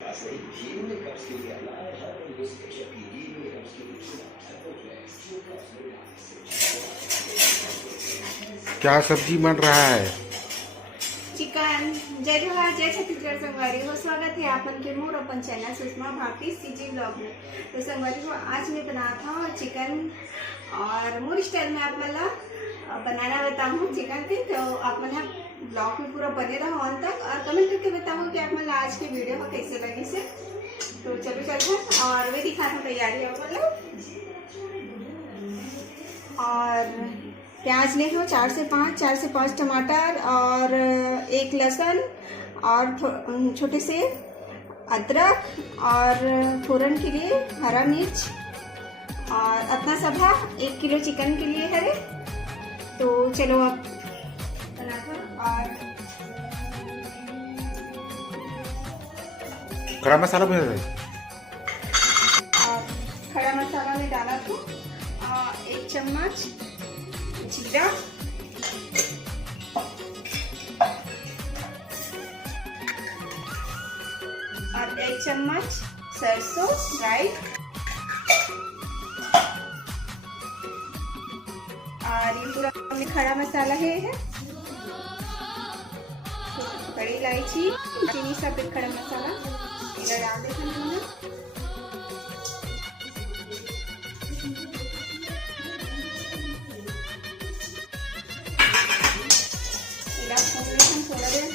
क्या सब्जी बन रहा है? चिकन। जय जोहार, जय छत्तीसगढ़ संगवारी हो। स्वागत है आपन के मोर अपन channel Sushma Bharati CG blog में। तो संगवारी हो, आज मैं बनाता हूँ चिकन और मोर स्टाइल में आप मला बनाना बताऊँ चिकन की। तो आप मन ब्लॉग में पूरा बने रहो अंत तक और कमेंट करके बताऊँ कि आप मला आज की वीडियो को कैसे लगी से। तो चलो चलते हैं और वे दिखाता हूँ तैयारी मतलब। और प्याज ले लो 4 से 5 टमाटर और 1 लहसुन और छोटे से अदरक और फोरन के लिए हरा मिर्च और अपना सब है 1 किलो चिकन के लिए है। तो चलो अब बनाते हैं। और खड़ा मसाला भी है। खड़ा मसाला में डाला तो 1 चम्मच जीरा और 1 चम्मच सरसों राई और ये पूरा खड़ा मसाला है। बड़ी इलायची चीनी सब खड़ा मसाला इधर डाल देते हैं। थोड़ा देर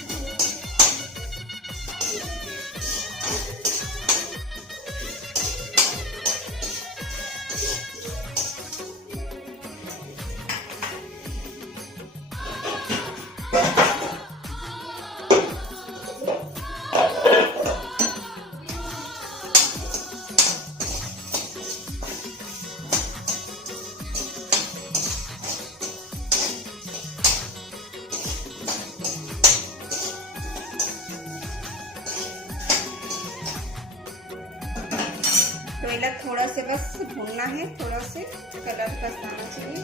तो इला थोड़ा से बस भूनना है, थोड़ा से कलर बस आना चाहिए।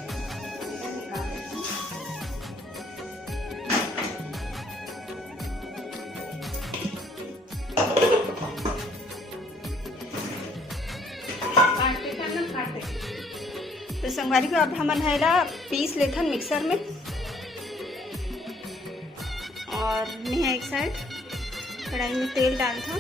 निकाल देते हैं। तो संगवारी को अब हमन हैला पीस लेथन मिक्सर में और नहीं एक साइड कढ़ाई में तेल डालता।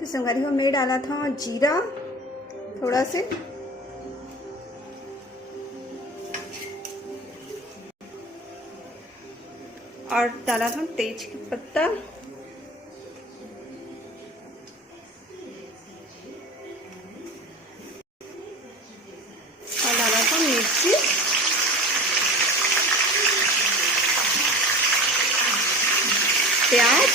तो संगवारी को मैं डाला था जीरा थोड़ा से और डाला था तेज पत्ता और डाला था मिर्ची प्याज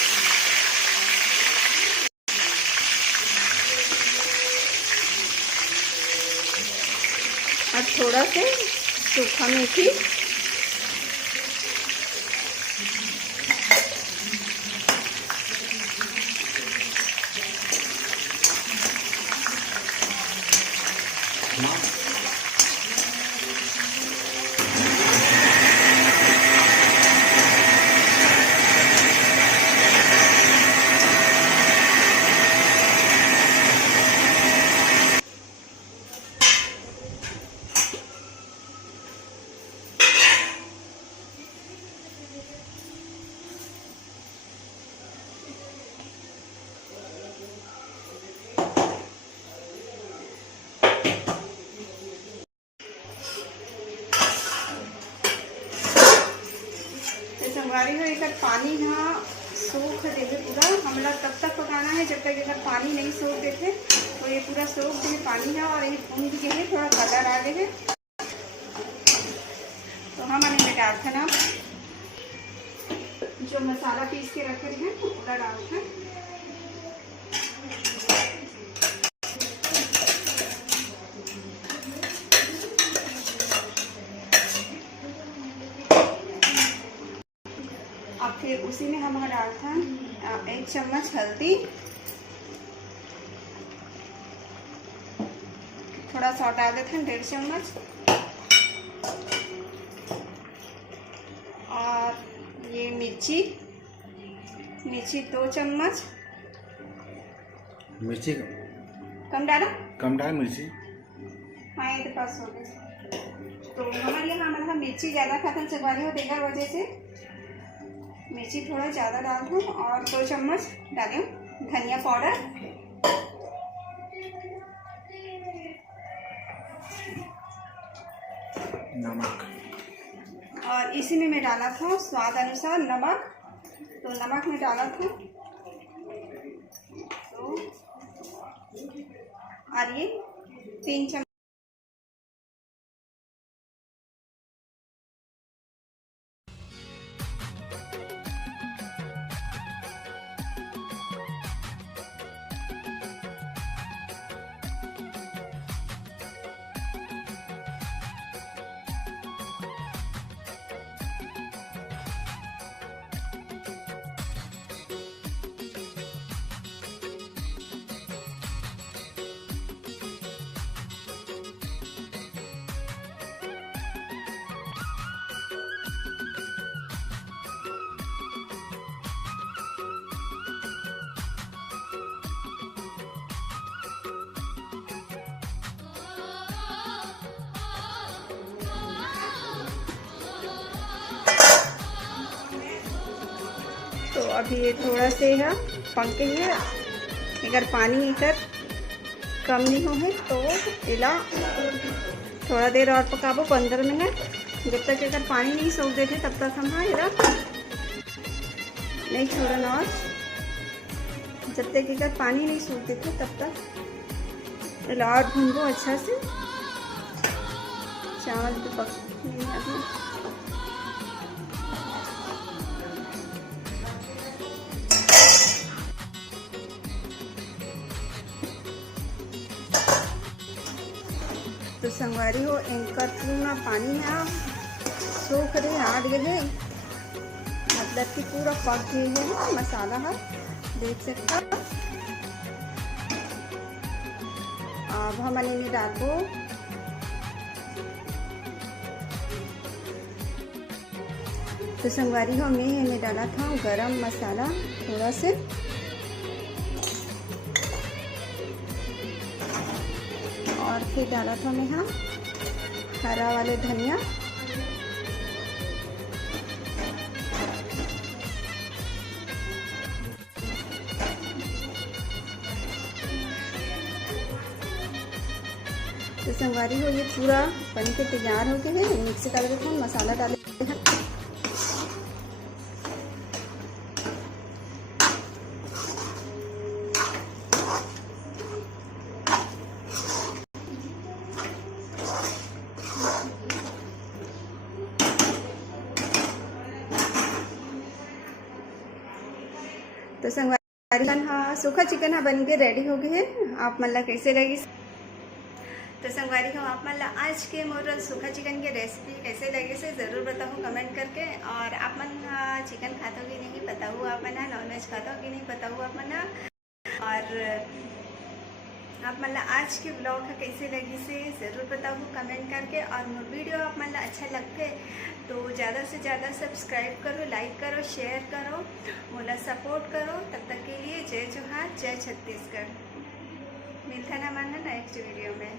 और थोड़ा से सूखा मेथी संगवारी हो एक पानी यहाँ सूख देवे पूरा। हमला तब तक पकाना है जब तक अगर पानी नहीं सूख देते तो ये पूरा सूख दे पानी है और ये भून भी है थोड़ा कलर आ गए। तो हम इनमें डालते ना जो मसाला पीस के रखे हैं पूरा डालते हैं। फिर उसी में हमारा डाल था 1 चम्मच हल्दी, थोड़ा सा डाल देते हैं 1.5 चम्मच, और ये मिर्ची 2 चम्मच। मिर्ची कम डाला, कम डाल मिर्ची। हाँ ये तो पास हो गया। तो हमारे यहाँ मतलब मिर्ची ज़्यादा खाता है चकवाली हो, देकर वजह से मिर्ची थोड़ा ज़्यादा डाल दूँ, और 2 चम्मच डालें धनिया पाउडर, नमक, और इसी में मैं डाला था स्वाद अनुसार नमक। तो नमक में डाला था तो, और ये 3 चम्मच। तो अभी ये थोड़ा से है पक गई है। अगर पानी इधर कम नहीं हो है तो इला थोड़ा देर और पकाबो 15 मिनट। जब तक अगर पानी नहीं सूख देते तब तक हम हाँ इला नहीं छोड़ना, और जब तक अगर पानी नहीं सूख देते तब तक इला और भूंगो अच्छा से। चावल तो पक नहीं अभी। तो संगवारी हो इनका पूरा पानी में सूख रहे 8 गए, मतलब कि पूरा पक गई है मसाला है, देख सकता। अब हम इन्हें डालो तो संगवारी हो मैं इन्हें डाला था गरम मसाला थोड़ा से, और फिर डाला था मैं यहाँ हरा वाले धनिया, तो संगवारी हो ये पूरा बन के तैयार हो गया है। मिक्सी कर देते हैं, मसाला डाल देते हैं। तो संगवारी हाँ सूखा चिकन हाँ बन के रेडी हो गए है। आप मतलब कैसे लगी? तो संगवारी हो आप मतलब आज के मोर सूखा चिकन की रेसिपी कैसे लगे से ज़रूर बताओ कमेंट करके। और आप मन चिकन खाता हो कि नहीं बताओ, आप मन नॉनवेज खाता हो कि नहीं बताओ आप मन। और आप मतलब आज के ब्लॉग का कैसे लगी से ज़रूर बताओ कमेंट करके। और मोर वीडियो आप मतलब अच्छा लगते तो ज़्यादा से ज़्यादा सब्सक्राइब करो, लाइक करो, शेयर करो, मोला सपोर्ट करो। तब तक के लिए जय जोहार, जय छत्तीसगढ़। मिलता ना मानना नेक्स्ट वीडियो में।